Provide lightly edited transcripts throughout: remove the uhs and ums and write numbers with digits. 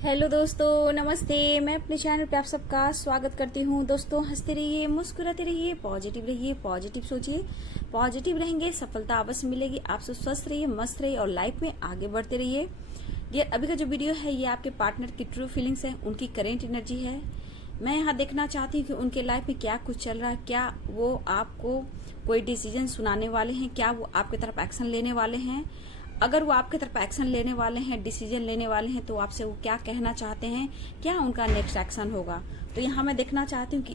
Hello दोस्तों, नमस्ते। मैं अपने चैनल पे आप सबका स्वागत करती हूँ। दोस्तों, हंसते रहिए, मुस्कुराते रहिए, पॉजिटिव सोचिए। पॉजिटिव रहेंगे, सफलता अवश्य मिलेगी। आप सब स्वस्थ रहिए, मस्त रहिए और लाइफ में आगे बढ़ते रहिए। ये अभी का जो वीडियो है ये आपके पार्टनर की ट्रू फीलिंग्स है, उनकी करेंट एनर्जी है। मैं यहाँ देखना चाहती हूँ कि उनके लाइफ में क्या कुछ चल रहा है। क्या वो आपको कोई डिसीजन सुनाने वाले हैं? क्या वो आपकी तरफ एक्शन लेने वाले हैं? अगर वो आपकी तरफ एक्शन लेने वाले हैं, डिसीजन लेने वाले हैं, तो आपसे वो क्या कहना चाहते हैं? क्या उनका नेक्स्ट एक्शन होगा? तो यहाँ मैं देखना चाहती हूँ कि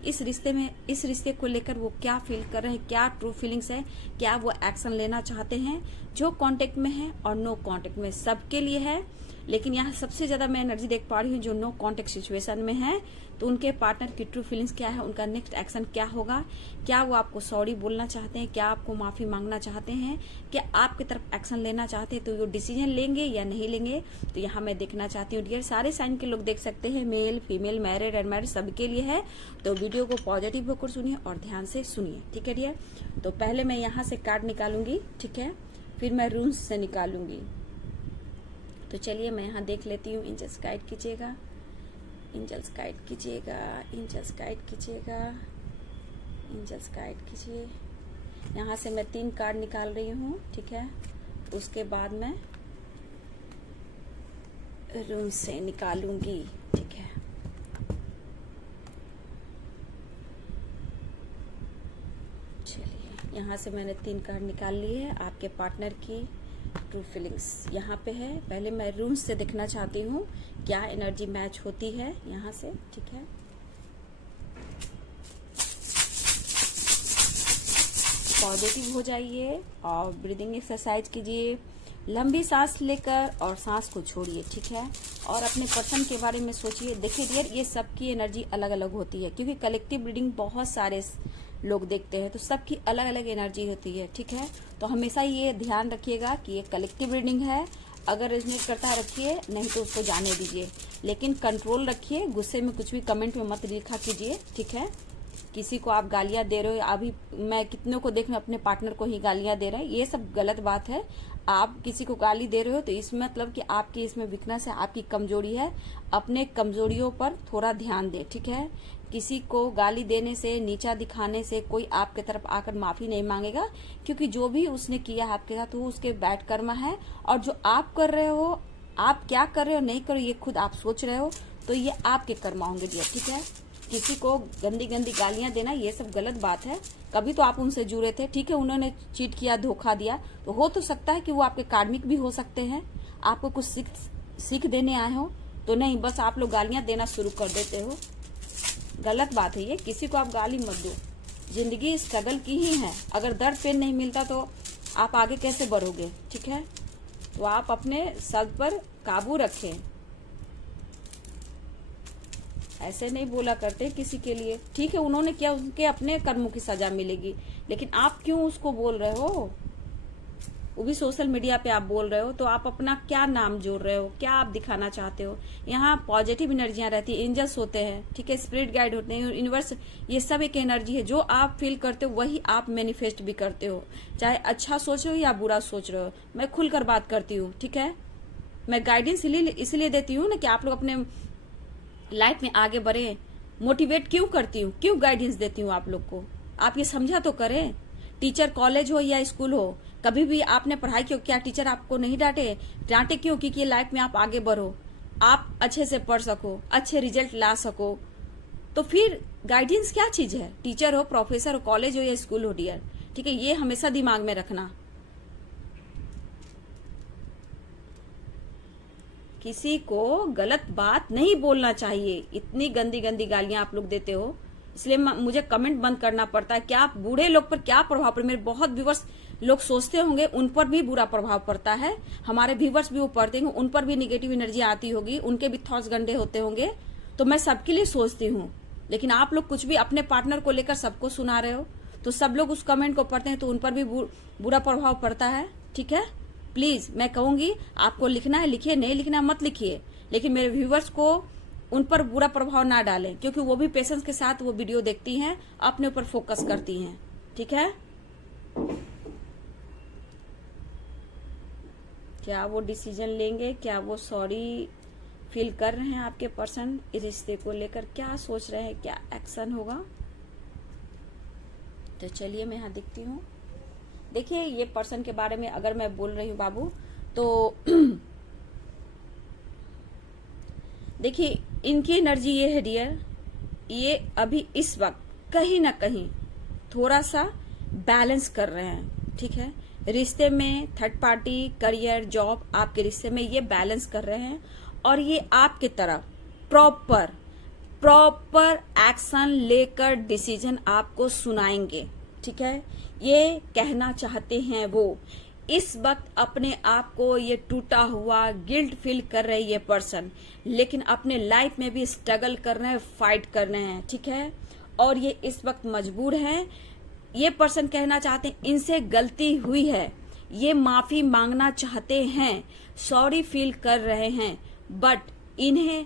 इस रिश्ते को लेकर वो क्या फील कर रहे हैं, क्या ट्रू फीलिंग्स है, क्या वो एक्शन लेना चाहते हैं। जो कांटेक्ट में है और नो कांटेक्ट में, सबके लिए है। लेकिन यहाँ सबसे ज्यादा मैं एनर्जी देख पा रही हूँ जो नो कांटेक्ट सिचुएशन में है। तो उनके पार्टनर की ट्रू फीलिंग्स क्या है, उनका नेक्स्ट एक्शन क्या होगा? क्या वो आपको सॉरी बोलना चाहते हैं? क्या आपको माफी मांगना चाहते हैं? क्या आपकी तरफ एक्शन लेना चाहते हैं? तो वो डिसीजन लेंगे या नहीं लेंगे? तो यहाँ मैं देखना चाहती हूँ। डियर, सारे साइन के लोग देख सकते हैं, मेल फीमेल, मैरिड अनमैरिड, सबके लिए है। तो वीडियो को पॉजिटिव होकर सुनिए और ध्यान से सुनिए, ठीक है डियर। तो पहले मैं यहाँ से कार्ड निकालूंगी, ठीक है, फिर मैं रूम्स से निकालूंगी। तो चलिए मैं यहाँ देख लेती हूँ। एंजल्स गाइड कीजिएगा, एंजल्स गाइड कीजिएगा, एंजल्स गाइड कीजिएगा, एंजल्स गाइड कीजिए। यहाँ से मैं 3 कार्ड निकाल रही हूँ, ठीक है। उसके बाद मैं रूम से निकालूंगी, ठीक है। चलिए, यहाँ से मैंने 3 कार्ड निकाल लिए है। आपके पार्टनर की ट्रू फीलिंग्स यहाँ पे है। पहले मैं रूम्स से देखना चाहती हूँ क्या एनर्जी मैच होती है यहाँ से, ठीक है। पॉजिटिव हो जाइए और ब्रीदिंग एक्सरसाइज कीजिए। लंबी सांस लेकर और सांस को छोड़िए, ठीक है। और अपने पर्सन के बारे में सोचिए। देखिए डियर, ये सबकी एनर्जी अलग अलग होती है, क्योंकि कलेक्टिव रीडिंग बहुत सारे लोग देखते हैं, तो सबकी अलग अलग एनर्जी होती है, ठीक है। तो हमेशा ये ध्यान रखिएगा कि ये कलेक्टिव रीडिंग है। अगर रेजोनेट करता है रखिए, नहीं तो उसको जाने दीजिए। लेकिन कंट्रोल रखिए, गुस्से में कुछ भी कमेंट में मत लिखा कीजिए, ठीक है। किसी को आप गालियां दे रहे हो, अभी मैं कितनों को देख रही हूं अपने पार्टनर को ही गालियां दे रहे हैं, ये सब गलत बात है। आप किसी को गाली दे रहे हो तो इसमें मतलब कि आपकी इसमें वीकनेस है, आपकी कमजोरी है। अपने कमजोरियों पर थोड़ा ध्यान दें, ठीक है। किसी को गाली देने से, नीचा दिखाने से कोई आपके तरफ आकर माफी नहीं मांगेगा, क्योंकि जो भी उसने किया आपके साथ वो उसके बैड कर्म है। और जो आप कर रहे हो, आप क्या कर रहे हो नहीं कर रहे हो, ये खुद आप सोच रहे हो, तो ये आपके कर्म होंगे डियर, ठीक है। किसी को गंदी गंदी गालियां देना ये सब गलत बात है। कभी तो आप उनसे जुड़े थे, ठीक है, उन्होंने चीट किया, धोखा दिया, तो हो तो सकता है कि वो आपके कार्मिक भी हो सकते हैं, आपको कुछ सीख देने आए हो। तो नहीं, बस आप लोग गालियां देना शुरू कर देते हो, गलत बात है ये। किसी को आप गाली मत दो। जिंदगी स्ट्रगल की ही है। अगर दर्द पेन नहीं मिलता तो आप आगे कैसे बढ़ोगे, ठीक है। तो आप अपने सर पर काबू रखें। ऐसे नहीं बोला करते किसी के लिए, ठीक है, उन्होंने किया, उनके अपने कर्मों की सजा मिलेगी। लेकिन आप क्यों उसको बोल रहे हो? वो भी सोशल मीडिया पे आप बोल रहे हो, तो आप अपना क्या नाम जोड़ रहे हो, क्या आप दिखाना चाहते हो? यहाँ पॉजिटिव एनर्जियां रहती है, एंजल्स होते हैं, ठीक है, स्पिरिट गाइड होते हैं, यूनिवर्स, ये सब एक एनर्जी है। जो आप फील करते हो वही आप मैनिफेस्ट भी करते हो, चाहे अच्छा सोच रहे हो या बुरा सोच रहे हो। मैं खुलकर बात करती हूँ, ठीक है। मैं गाइडेंस इसलिए देती हूँ ना कि आप लोग अपने लाइफ में आगे बढ़े। मोटिवेट क्यों करती हूँ, क्यों गाइडेंस देती हूँ आप लोग को? आप ये समझा तो करें। टीचर कॉलेज हो या स्कूल हो, कभी भी आपने पढ़ाई की, क्या टीचर आपको नहीं डांटे क्यों? क्योंकि लाइफ में आप आगे बढ़ो, आप अच्छे से पढ़ सको, अच्छे रिजल्ट ला सको। तो फिर गाइडेंस क्या चीज है? टीचर हो, प्रोफेसर हो, कॉलेज हो या स्कूल हो डियर, ठीक है, ये हमेशा दिमाग में रखना। किसी को गलत बात नहीं बोलना चाहिए। इतनी गंदी गंदी गालियां आप लोग देते हो, इसलिए मुझे कमेंट बंद करना पड़ता है। क्या बूढ़े लोग पर क्या प्रभाव पड़े? मेरे बहुत व्यूवर्स लोग सोचते होंगे उन पर भी बुरा प्रभाव पड़ता है, हमारे व्यूवर्स भी वो पढ़ते होंगे, उन पर भी निगेटिव एनर्जी आती होगी, उनके भी थॉट्स गंदे होते होंगे। तो मैं सबके लिए सोचती हूँ, लेकिन आप लोग कुछ भी अपने पार्टनर को लेकर सबको सुना रहे हो, तो सब लोग उस कमेंट को पढ़ते हैं, तो उन पर भी बुरा प्रभाव पड़ता है, ठीक है। प्लीज मैं कहूंगी, आपको लिखना है लिखिए, नहीं लिखना मत लिखिए, लेकिन मेरे व्यूवर्स को उन पर बुरा प्रभाव ना डालें, क्योंकि वो भी पेशेंस के साथ वो वीडियो देखती हैं, अपने ऊपर फोकस करती हैं, ठीक है। क्या वो डिसीजन लेंगे? क्या वो सॉरी फील कर रहे हैं आपके पर्सन इस रिश्ते को लेकर, क्या सोच रहे हैं, क्या एक्शन होगा। तो चलिए मैं यहाँ देखती हूँ। देखिए ये पर्सन के बारे में अगर मैं बोल रही हूँ बाबू, तो देखिए इनकी एनर्जी ये है डियर, ये अभी इस वक्त कहीं ना कहीं थोड़ा सा बैलेंस कर रहे हैं, ठीक है। रिश्ते में थर्ड पार्टी, करियर, जॉब, आपके रिश्ते में ये बैलेंस कर रहे हैं और ये आपकी तरफ प्रॉपर एक्शन लेकर डिसीजन आपको सुनाएंगे, ठीक है। ये कहना चाहते हैं वो इस वक्त अपने आप को ये टूटा हुआ गिल्ट फील कर रहे ये पर्सन, लेकिन अपने लाइफ में भी स्ट्रगल कर रहे हैं, फाइट कर रहे हैं, ठीक है। और ये इस वक्त मजबूर हैं। ये पर्सन कहना चाहते हैं इनसे गलती हुई है, ये माफी मांगना चाहते हैं, सॉरी फील कर रहे हैं, बट इन्हें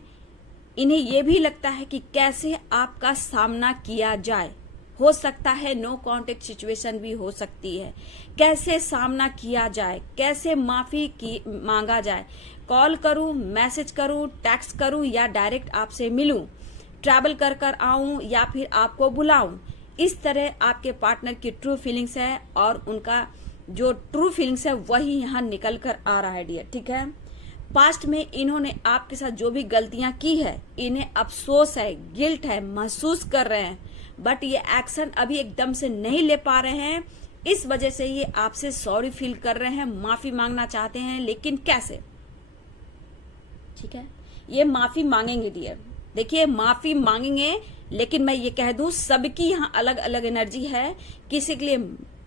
ये भी लगता है कि कैसे आपका सामना किया जाए। हो सकता है नो कांटेक्ट सिचुएशन भी हो सकती है, कैसे सामना किया जाए, कैसे माफी की मांगा जाए। कॉल करूं, मैसेज करूं, टेक्स्ट करूं या डायरेक्ट आपसे मिलूं, ट्रैवल कर आऊं या फिर आपको बुलाऊं। इस तरह आपके पार्टनर की ट्रू फीलिंग्स है और उनका जो ट्रू फीलिंग्स है वही यहाँ निकल कर आ रहा है डियर, ठीक है। पास्ट में इन्होंने आपके साथ जो भी गलतियां की है, इन्हें अफसोस है, गिल्ट है, महसूस कर रहे हैं, बट ये एक्शन अभी एकदम से नहीं ले पा रहे हैं। इस वजह से ये आपसे सॉरी फील कर रहे हैं, माफी मांगना चाहते हैं, लेकिन कैसे, ठीक है। ये माफी मांगेंगे डियर, देखिए माफी मांगेंगे, लेकिन मैं ये कह दूं सबकी यहाँ अलग अलग एनर्जी है। किसी के लिए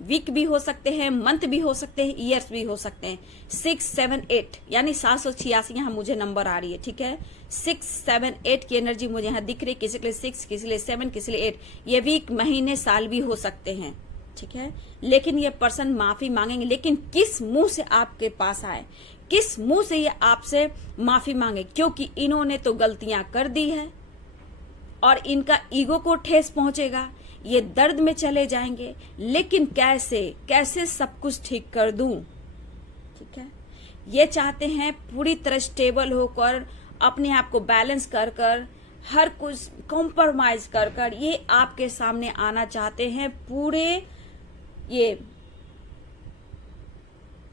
वीक भी हो सकते हैं, मंथ भी हो सकते हैं, ईयर्स भी हो सकते हैं। 6, 7, 8 यानी 786 यहाँ मुझे नंबर आ रही है, ठीक है। 6, 7, 8 की एनर्जी मुझे यहाँ दिख रही है। किसी के लिए 6, किसी के लिए 7, किसी के लिए 8। ये वीक, महीने, साल भी हो सकते हैं, ठीक है। लेकिन ये पर्सन माफी मांगेंगे, लेकिन किस मुंह से आपके पास आए, किस मुंह से ये आपसे माफी मांगे, क्योंकि इन्होंने तो गलतियां कर दी है और इनका ईगो को ठेस पहुंचेगा, ये दर्द में चले जाएंगे, लेकिन कैसे सब कुछ ठीक कर दूं, ठीक है। ये चाहते हैं पूरी तरह स्टेबल होकर, अपने आप को बैलेंस कर हर कुछ कॉम्प्रोमाइज कर ये आपके सामने आना चाहते हैं, पूरे ये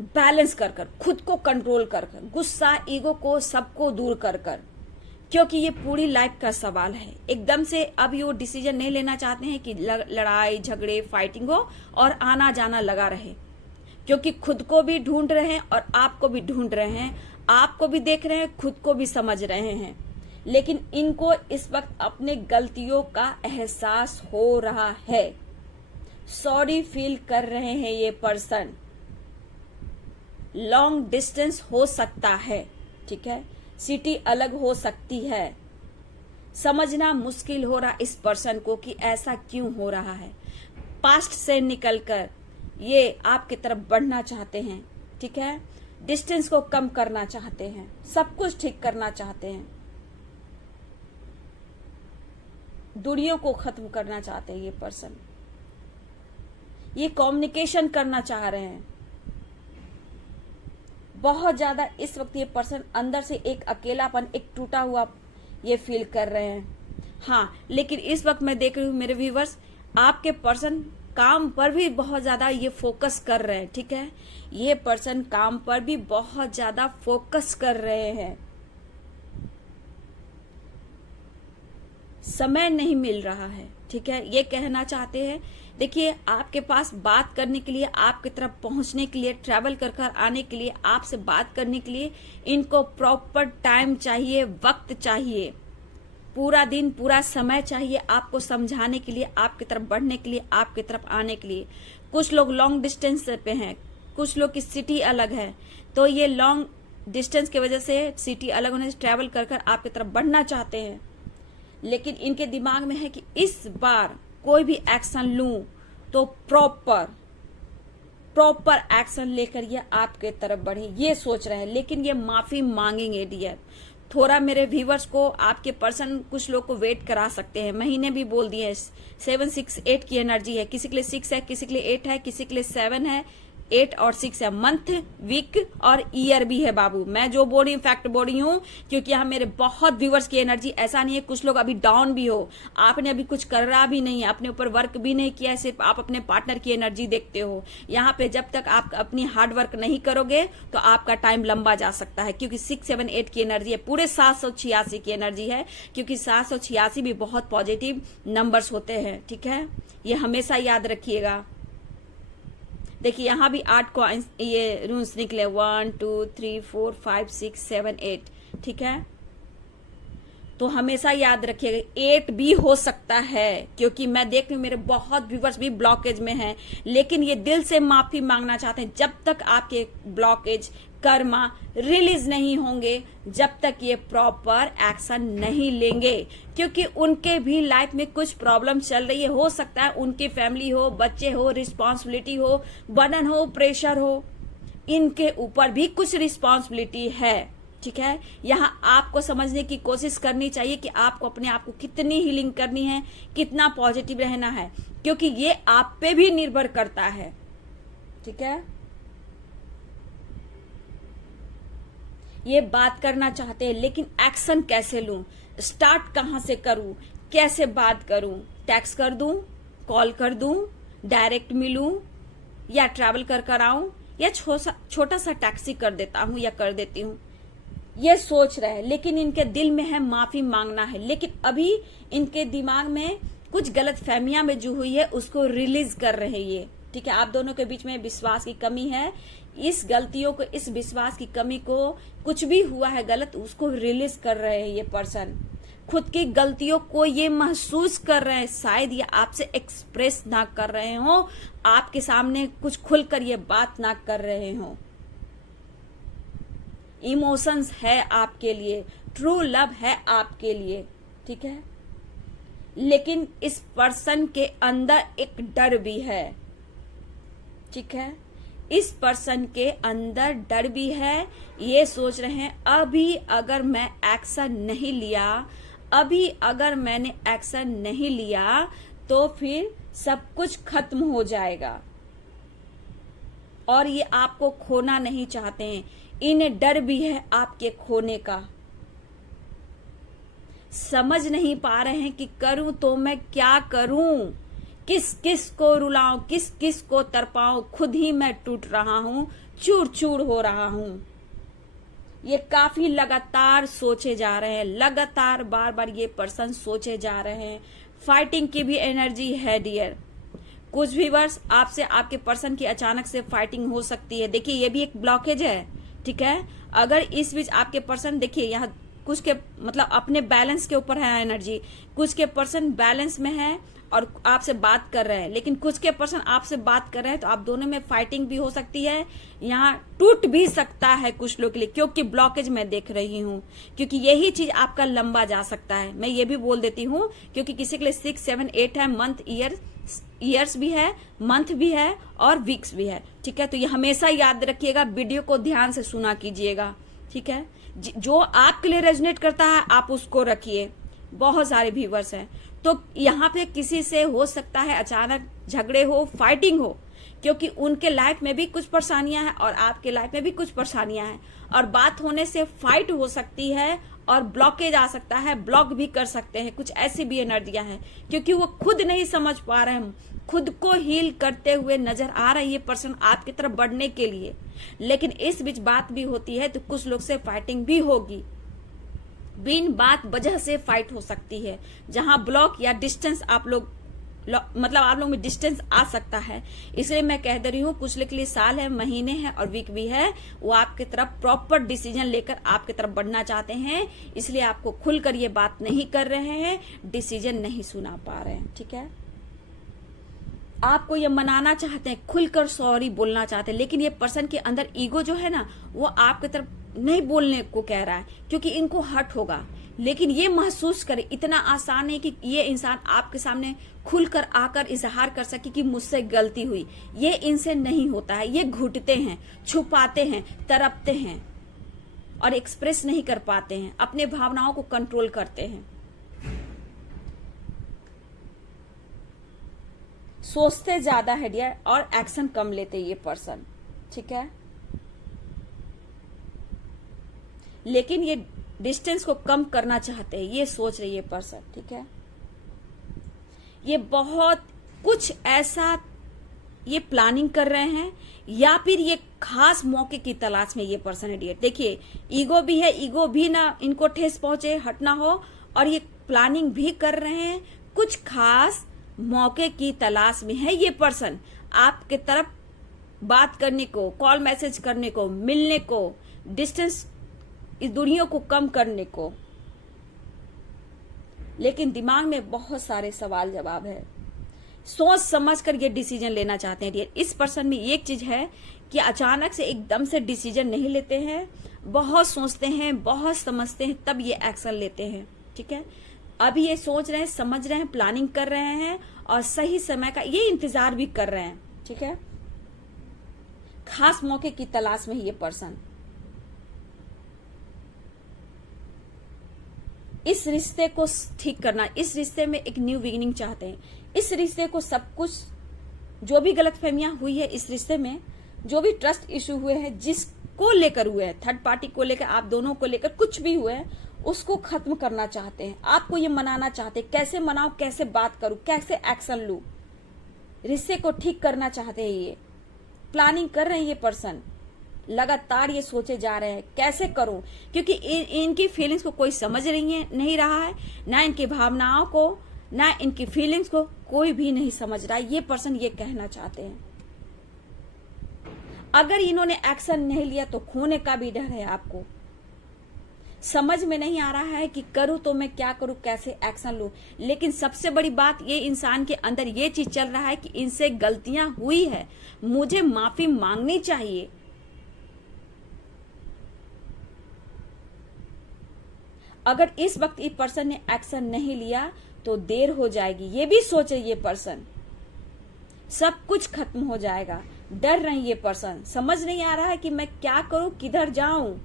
बैलेंस कर खुद को कंट्रोल कर गुस्सा, ईगो को सबको दूर कर क्योंकि ये पूरी लाइफ का सवाल है। एकदम से अभी वो डिसीजन नहीं लेना चाहते हैं कि लड़ाई झगड़े फाइटिंग हो और आना जाना लगा रहे, क्योंकि खुद को भी ढूंढ रहे हैं और आपको भी ढूंढ रहे हैं, आपको भी देख रहे हैं, खुद को भी समझ रहे हैं। लेकिन इनको इस वक्त अपने गलतियों का एहसास हो रहा है, सॉरी फील कर रहे हैं ये पर्सन। लॉन्ग डिस्टेंस हो सकता है, ठीक है, सिटी अलग हो सकती है। समझना मुश्किल हो रहा इस पर्सन को कि ऐसा क्यों हो रहा है। पास्ट से निकलकर ये आपकी तरफ बढ़ना चाहते हैं, ठीक है। डिस्टेंस को कम करना चाहते हैं, सब कुछ ठीक करना चाहते हैं, दूरियों को खत्म करना चाहते हैं ये पर्सन। ये कम्युनिकेशन करना चाह रहे हैं बहुत ज्यादा। इस वक्त ये पर्सन अंदर से एक अकेलापन, एक टूटा हुआ ये फील कर रहे हैं। हाँ, लेकिन इस वक्त मैं देख रही हूँ मेरे व्यूवर्स, आपके पर्सन काम पर भी बहुत ज्यादा ये फोकस कर रहे हैं, ठीक है। ये पर्सन काम पर भी बहुत ज्यादा फोकस कर रहे हैं। समय नहीं मिल रहा है, ठीक है, ये कहना चाहते हैं। देखिए आपके पास बात करने के लिए, आपकी तरफ पहुंचने के लिए, ट्रैवल कर आने के लिए, आपसे बात करने के लिए इनको प्रॉपर टाइम चाहिए, वक्त चाहिए, पूरा दिन पूरा समय चाहिए आपको समझाने के लिए, आपकी तरफ बढ़ने के लिए, आपकी तरफ आने के लिए। कुछ लोग लॉन्ग डिस्टेंस पे हैं, कुछ लोग की सिटी अलग है, तो ये लॉन्ग डिस्टेंस की वजह से, सिटी अलग होने से ट्रैवल कर आपकी तरफ बढ़ना चाहते हैं। लेकिन इनके दिमाग में है कि इस बार कोई भी एक्शन लूं तो प्रॉपर एक्शन लेकर ये आपके तरफ बढ़े, ये सोच रहे हैं। लेकिन ये माफी मांगेंगे डियर। थोड़ा मेरे व्यूवर्स को, आपके पर्सन कुछ लोग को वेट करा सकते हैं, महीने भी बोल दिए। 7, 6, 8 की एनर्जी है, किसी के लिए 6 है, किसी के लिए 8 है, किसी के लिए 7 है, 8 और 6 है, मंथ, वीक और ईयर भी है बाबू। मैं जो बोल रही हूँ फैक्ट बोल रही हूँ, क्योंकि यहाँ मेरे बहुत व्यूवर्स की एनर्जी, ऐसा नहीं है कुछ लोग अभी डाउन भी हो, आपने अभी कुछ कर रहा भी नहीं है, अपने ऊपर वर्क भी नहीं किया है, सिर्फ आप अपने पार्टनर की एनर्जी देखते हो। यहाँ पे जब तक आप अपनी हार्ड वर्क नहीं करोगे तो आपका टाइम लंबा जा सकता है, क्योंकि 6, 7, 8 की एनर्जी है, पूरे 786 की एनर्जी है, क्योंकि 786 भी बहुत पॉजिटिव नंबर्स होते हैं। ठीक है, ये हमेशा याद रखिएगा। देखिए यहाँ भी 8 को ये रून्स निकले, 1 2 3 4 5 6 7 8। ठीक है, तो हमेशा याद रखिएगा 8 भी हो सकता है, क्योंकि मैं देख रही हूँ मेरे बहुत व्यूवर्स भी ब्लॉकेज में हैं, लेकिन ये दिल से माफी मांगना चाहते हैं। जब तक आपके ब्लॉकेज कर्मा रिलीज नहीं होंगे, जब तक ये प्रॉपर एक्शन नहीं लेंगे, क्योंकि उनके भी लाइफ में कुछ प्रॉब्लम चल रही है। हो सकता है उनकी फैमिली हो, बच्चे हो, रिस्पॉन्सिबिलिटी हो, बर्डन हो, प्रेशर हो, इनके ऊपर भी कुछ रिस्पॉन्सिबिलिटी है। ठीक है, यहाँ आपको समझने की कोशिश करनी चाहिए कि आपको अपने आप को कितनी हीलिंग करनी है, कितना पॉजिटिव रहना है, क्योंकि ये आप पे भी निर्भर करता है। ठीक है, ये बात करना चाहते हैं, लेकिन एक्शन कैसे लूं, स्टार्ट कहां से करूं, कैसे बात करूं, टेक्स्ट कर दूं, कॉल कर दूं, डायरेक्ट मिलूं, या ट्रैवल कर आऊं, या छोटा सा टैक्सी कर देता हूं या कर देती हूं, ये सोच रहे हैं। लेकिन इनके दिल में है माफी मांगना है, लेकिन अभी इनके दिमाग में कुछ गलत फहमियां में जो हुई है उसको रिलीज कर रहे हैं ये। ठीक है, आप दोनों के बीच में विश्वास की कमी है, इस गलतियों को, इस विश्वास की कमी को, कुछ भी हुआ है गलत, उसको रिलीज कर रहे हैं ये पर्सन। खुद की गलतियों को ये महसूस कर रहे हैं, शायद ये आपसे एक्सप्रेस ना कर रहे हो, आपके सामने कुछ खुलकर ये बात ना कर रहे हो। इमोशंस है आपके लिए, ट्रू लव है आपके लिए। ठीक है, लेकिन इस पर्सन के अंदर एक डर भी है। ठीक है, इस पर्सन के अंदर डर भी है, ये सोच रहे हैं अभी अगर मैं एक्शन नहीं लिया, अभी अगर मैंने एक्शन नहीं लिया तो फिर सब कुछ खत्म हो जाएगा, और ये आपको खोना नहीं चाहते हैं। इन्हें डर भी है आपके खोने का, समझ नहीं पा रहे हैं कि करूं तो मैं क्या करूं, किस किस को रुलाऊं, किस किस को तरपाऊं, खुद ही मैं टूट रहा हूं, चूर चूर हो रहा हूं। ये काफी लगातार सोचे जा रहे हैं, लगातार बार बार ये पर्सन सोचे जा रहे हैं। फाइटिंग की भी एनर्जी है डियर। कुछ व्यूअर्स आपसे, आपके पर्सन की अचानक से फाइटिंग हो सकती है। देखिए ये भी एक ब्लॉकेज है। ठीक है, अगर इस बीच आपके पर्सन, देखिए यहाँ कुछ के मतलब अपने बैलेंस के ऊपर है एनर्जी, कुछ के पर्सन बैलेंस में है और आपसे बात कर रहे हैं, लेकिन कुछ के पर्सन आपसे बात कर रहे हैं, तो आप दोनों में फाइटिंग भी हो सकती है, यहाँ टूट भी सकता है कुछ लोग के लिए, क्योंकि ब्लॉकेज मैं देख रही हूँ, क्योंकि यही चीज आपका लंबा जा सकता है। मैं ये भी बोल देती हूँ, क्योंकि किसी के लिए 6, 7, 8 है, मंथ, ईयर्स भी है, मंथ भी है और वीक्स भी है। ठीक है, तो ये हमेशा याद रखिएगा, वीडियो को ध्यान से सुना कीजिएगा। ठीक है, जो आपके लिए रेजोनेट करता है आप उसको रखिए। बहुत सारे व्यूअर्स हैं, तो यहाँ पे किसी से हो सकता है अचानक झगड़े हो, फाइटिंग हो, क्योंकि उनके लाइफ में भी कुछ परेशानियां हैं और आपके लाइफ में भी कुछ परेशानियां हैं, और बात होने से फाइट हो सकती है और ब्लॉकेज आ सकता है, ब्लॉक भी कर सकते हैं। कुछ ऐसी भी एनर्जियां हैं, क्योंकि वो खुद नहीं समझ पा रहे हैं, खुद को हील करते हुए नजर आ रहा है ये पर्सन आपकी तरफ बढ़ने के लिए, लेकिन इस बीच बात भी होती है तो कुछ लोग से फाइटिंग भी होगी, बिन बात वजह से फाइट हो सकती है, जहां ब्लॉक या डिस्टेंस आप लोग में डिस्टेंस आ सकता है। इसलिए मैं कह दे रही हूँ, कुछ के लिए साल है, महीने हैं और वीक भी है, वो आपके तरफ प्रॉपर डिसीजन लेकर आपके तरफ बढ़ना चाहते हैं, इसलिए आपको खुलकर ये बात नहीं कर रहे हैं, डिसीजन नहीं सुना पा रहे हैं। ठीक है, आपको ये मनाना चाहते हैं, खुलकर सॉरी बोलना चाहते हैं, लेकिन ये पर्सन के अंदर ईगो जो है ना, वो आपके तरफ नहीं बोलने को कह रहा है, क्योंकि इनको हर्ट होगा। लेकिन ये महसूस करे, इतना आसान नहीं कि ये इंसान आपके सामने खुलकर आकर इजहार कर सके कि मुझसे गलती हुई। ये इनसे नहीं होता है, ये घुटते हैं, छुपाते हैं, तड़पते हैं और एक्सप्रेस नहीं कर पाते हैं, अपने भावनाओं को कंट्रोल करते हैं, सोचते ज्यादा है डियर और एक्शन कम लेते ये पर्सन। ठीक है, लेकिन ये डिस्टेंस को कम करना चाहते हैं, ये सोच रही है पर्सन। ठीक है, ये बहुत कुछ ऐसा ये प्लानिंग कर रहे हैं, या फिर ये खास मौके की तलाश में ये पर्सन है डियर। देखिए, ईगो भी है, ईगो भी ना इनको ठेस पहुंचे, हट ना हो, और ये प्लानिंग भी कर रहे हैं, कुछ खास मौके की तलाश में है ये पर्सन। आपके तरफ बात करने को, कॉल मैसेज करने को, मिलने को, डिस्टेंस, इस दूरियों को कम करने को, लेकिन दिमाग में बहुत सारे सवाल जवाब है। सोच समझ कर ये डिसीजन लेना चाहते हैं डियर। इस पर्सन में एक चीज है कि अचानक से एकदम से डिसीजन नहीं लेते हैं, बहुत सोचते हैं, बहुत समझते हैं, तब ये एक्शन लेते हैं। ठीक है, अभी ये सोच रहे हैं, समझ रहे हैं, प्लानिंग कर रहे हैं, और सही समय का ये इंतजार भी कर रहे हैं। ठीक है, खास मौके की तलाश में है ये पर्सन। इस रिश्ते को ठीक करना, इस रिश्ते में एक न्यू बिगिनिंग चाहते हैं। इस रिश्ते को सब कुछ, जो भी गलतफहमियां हुई है इस रिश्ते में, जो भी ट्रस्ट इशू हुए हैं, जिसको लेकर हुए हैं, थर्ड पार्टी को लेकर, आप दोनों को लेकर कुछ भी हुए हैं, उसको खत्म करना चाहते हैं। आपको ये मनाना चाहते हैं, कैसे मनाओ, कैसे बात करूं, कैसे एक्शन लूं, रिश्ते को ठीक करना चाहते हैं। ये प्लानिंग कर रहे हैं ये पर्सन, लगातार ये सोचे जा रहे हैं कैसे करूं, क्योंकि इनकी फीलिंग्स को कोई समझ नहीं रहा है, ना इनकी भावनाओं को, ना इनकी फीलिंग्स को कोई भी नहीं समझ रहा है। ये पर्सन ये कहना चाहते हैं, अगर इन्होंने एक्शन नहीं लिया तो खोने का भी डर है आपको। समझ में नहीं आ रहा है कि करूं तो मैं क्या करूं, कैसे एक्शन लूं। लेकिन सबसे बड़ी बात, ये इंसान के अंदर ये चीज चल रहा है कि इनसे गलतियां हुई है, मुझे माफी मांगनी चाहिए। अगर इस वक्त इस पर्सन ने एक्शन नहीं लिया तो देर हो जाएगी, ये भी सोचे ये पर्सन, सब कुछ खत्म हो जाएगा। डर रहे ये पर्सन, समझ नहीं आ रहा है कि मैं क्या करूं, किधर जाऊं।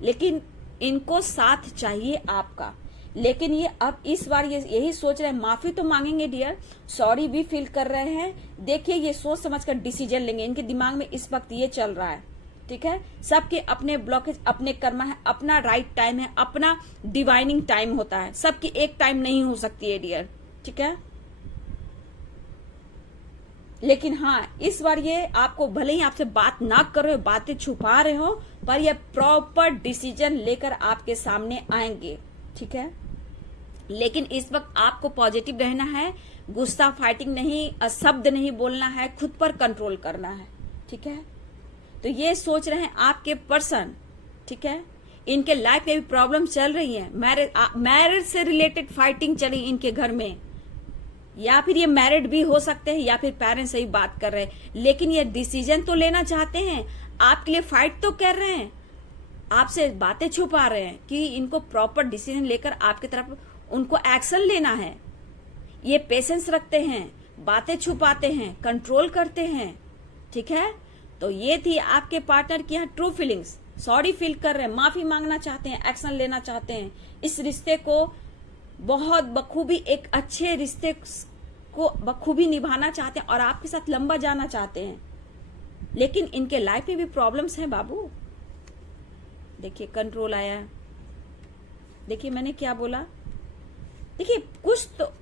लेकिन इनको साथ चाहिए आपका। लेकिन ये अब इस बार ये यही सोच रहे हैं, माफी तो मांगेंगे डियर, सॉरी भी फील कर रहे हैं। देखिए, ये सोच समझ कर डिसीजन लेंगे, इनके दिमाग में इस वक्त ये चल रहा है। ठीक है, सबके अपने ब्लॉकेज, अपने कर्मा है, अपना राइट टाइम है, अपना डिवाइनिंग टाइम होता है, सबकी एक टाइम नहीं हो सकती है डियर। ठीक है, लेकिन हाँ, इस बार ये आपको, भले ही आपसे बात ना कर रहे हो, बातें छुपा रहे हो, पर ये प्रॉपर डिसीजन लेकर आपके सामने आएंगे। ठीक है, लेकिन इस वक्त आपको पॉजिटिव रहना है, गुस्सा, फाइटिंग नहीं, अशब्द नहीं बोलना है, खुद पर कंट्रोल करना है। ठीक है, तो ये सोच रहे हैं आपके पर्सन। ठीक है, इनके लाइफ में भी प्रॉब्लम चल रही है, मैरिज से रिलेटेड फाइटिंग चली इनके घर में, या फिर ये मैरिड भी हो सकते हैं, या फिर पेरेंट्स से ही बात कर रहे हैं। लेकिन ये डिसीजन तो लेना चाहते हैं, आपके लिए फाइट तो कर रहे हैं, आपसे बातें छुपा रहे हैं कि इनको प्रॉपर डिसीजन लेकर आपकी तरफ उनको एक्शन लेना है। ये पेशेंस रखते हैं, बातें छुपाते हैं, कंट्रोल करते हैं। ठीक है, तो ये थी आपके पार्टनर की यहाँ ट्रू फीलिंग्स। सॉरी फील कर रहे हैं, माफी मांगना चाहते हैं, एक्शन लेना चाहते हैं, इस रिश्ते को बहुत बखूबी, एक अच्छे रिश्ते को बखूबी निभाना चाहते हैं और आपके साथ लंबा जाना चाहते हैं। लेकिन इनके लाइफ में भी प्रॉब्लम्स हैं बाबू। देखिए, कंट्रोल आया है, देखिए मैंने क्या बोला, देखिए कुछ तो,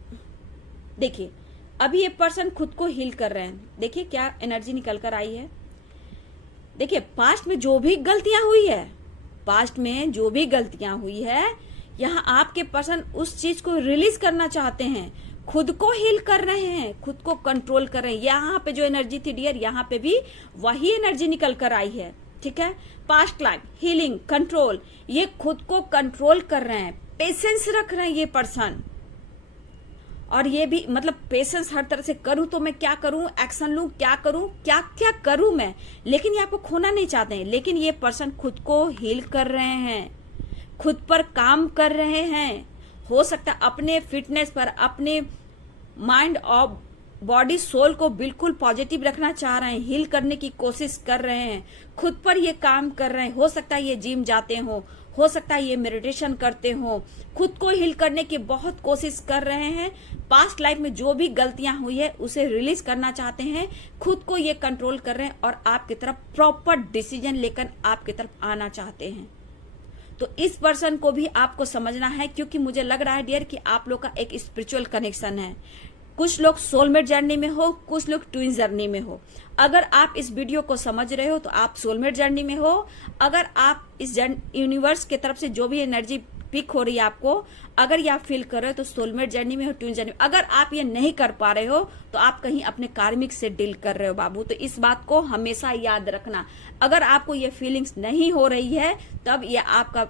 देखिए अभी ये पर्सन खुद को हील कर रहे हैं। देखिए क्या एनर्जी निकल कर आई है। देखिए, पास्ट में जो भी गलतियां हुई है, पास्ट में जो भी गलतियां हुई है, यहाँ आपके पर्सन उस चीज को रिलीज करना चाहते हैं, खुद को हील कर रहे हैं, खुद को कंट्रोल कर रहे हैं। यहाँ पे जो एनर्जी थी डियर, यहाँ पे भी वही एनर्जी निकल कर आई है। ठीक है, पास्ट लाइफ, हीलिंग, कंट्रोल, ये खुद को कंट्रोल कर रहे हैं, पेशेंस रख रहे हैं ये पर्सन। और ये भी मतलब पेशेंस हर तरह से, करूं तो मैं क्या करूं, एक्शन लूं, क्या करूं, क्या क्या करूं मैं। लेकिन ये आपको खोना नहीं चाहते हैं। लेकिन ये पर्सन खुद को हील कर रहे हैं, खुद पर काम कर रहे हैं। हो सकता है अपने फिटनेस पर, अपने माइंड और बॉडी सोल को बिल्कुल पॉजिटिव रखना चाह रहे हैं, हील करने की कोशिश कर रहे हैं, खुद पर ये काम कर रहे हैं। हो सकता है ये जिम जाते हो सकता है ये मेडिटेशन करते हो, खुद को हील करने की बहुत कोशिश कर रहे हैं। पास्ट लाइफ में जो भी गलतियां हुई है उसे रिलीज करना चाहते हैं, खुद को ये कंट्रोल कर रहे हैं और आपकी तरफ प्रॉपर डिसीजन लेकर आपकी तरफ आना चाहते हैं। तो इस पर्सन को भी आपको समझना है, क्योंकि मुझे लग रहा है डियर कि आप लोग का एक स्पिरिचुअल कनेक्शन है। कुछ लोग सोलमेट जर्नी में हो, कुछ लोग ट्विन जर्नी में हो। अगर आप इस वीडियो को समझ रहे हो तो आप सोलमेट जर्नी में हो। अगर आप इस यूनिवर्स की तरफ से जो भी एनर्जी पिक हो रही है आपको, अगर ये आप फील कर रहे हो तो सोलमेट जर्नी में हो, ट्विन जर्नी में। अगर आप ये नहीं कर पा रहे हो तो आप कहीं अपने कार्मिक से डील कर रहे हो बाबू। तो इस बात को हमेशा याद रखना। अगर आपको ये फीलिंग्स नहीं हो रही है तब ये आपका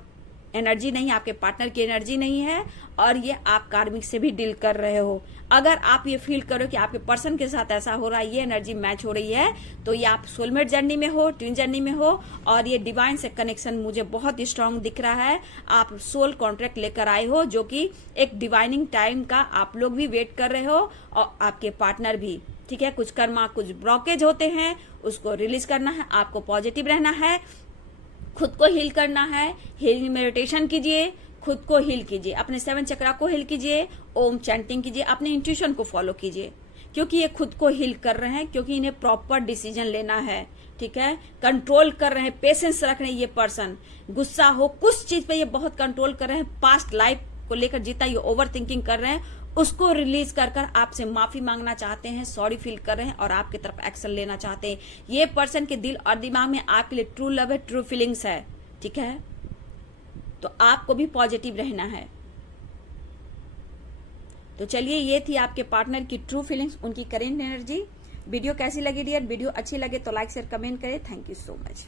एनर्जी नहीं, आपके पार्टनर की एनर्जी नहीं है और ये आप कार्मिक से भी डील कर रहे हो। अगर आप ये फील करो कि आपके पर्सन के साथ ऐसा हो रहा है, ये एनर्जी मैच हो रही है, तो ये आप सोलमेट जर्नी में हो, ट्विन जर्नी में हो और ये डिवाइन से कनेक्शन मुझे बहुत स्ट्रांग दिख रहा है। आप सोल कॉन्ट्रैक्ट लेकर आए हो, जो कि एक डिवाइनिंग टाइम का आप लोग भी वेट कर रहे हो और आपके पार्टनर भी। ठीक है, कुछ कर्मा, कुछ ब्लॉकेज होते हैं, उसको रिलीज करना है। आपको पॉजिटिव रहना है, खुद को हील करना है। हीलिंग मेडिटेशन कीजिए, खुद को हील कीजिए, अपने 7 चक्रा को हील कीजिए, ओम चैंटिंग कीजिए, अपने इंट्यूशन को फॉलो कीजिए, क्योंकि ये खुद को हील कर रहे हैं, क्योंकि इन्हें प्रॉपर डिसीजन लेना है। ठीक है, कंट्रोल कर रहे हैं, पेशेंस रख रहे हैं। ये पर्सन गुस्सा हो कुछ चीज पे ये बहुत कंट्रोल कर रहे हैं। पास्ट लाइफ को लेकर जितना ये ओवर थिंकिंग कर रहे हैं उसको रिलीज कर कर आपसे माफी मांगना चाहते हैं, सॉरी फील कर रहे हैं और आपकी तरफ एक्शन लेना चाहते हैं। ये पर्सन के दिल और दिमाग में आपके लिए ट्रू लव है, ट्रू फीलिंग्स है। ठीक है, तो आपको भी पॉजिटिव रहना है। तो चलिए, ये थी आपके पार्टनर की ट्रू फीलिंग्स, उनकी करेंट एनर्जी। वीडियो कैसी लगी डियर? वीडियो अच्छी लगे तो लाइक शेयर कमेंट करें। Thank you so much.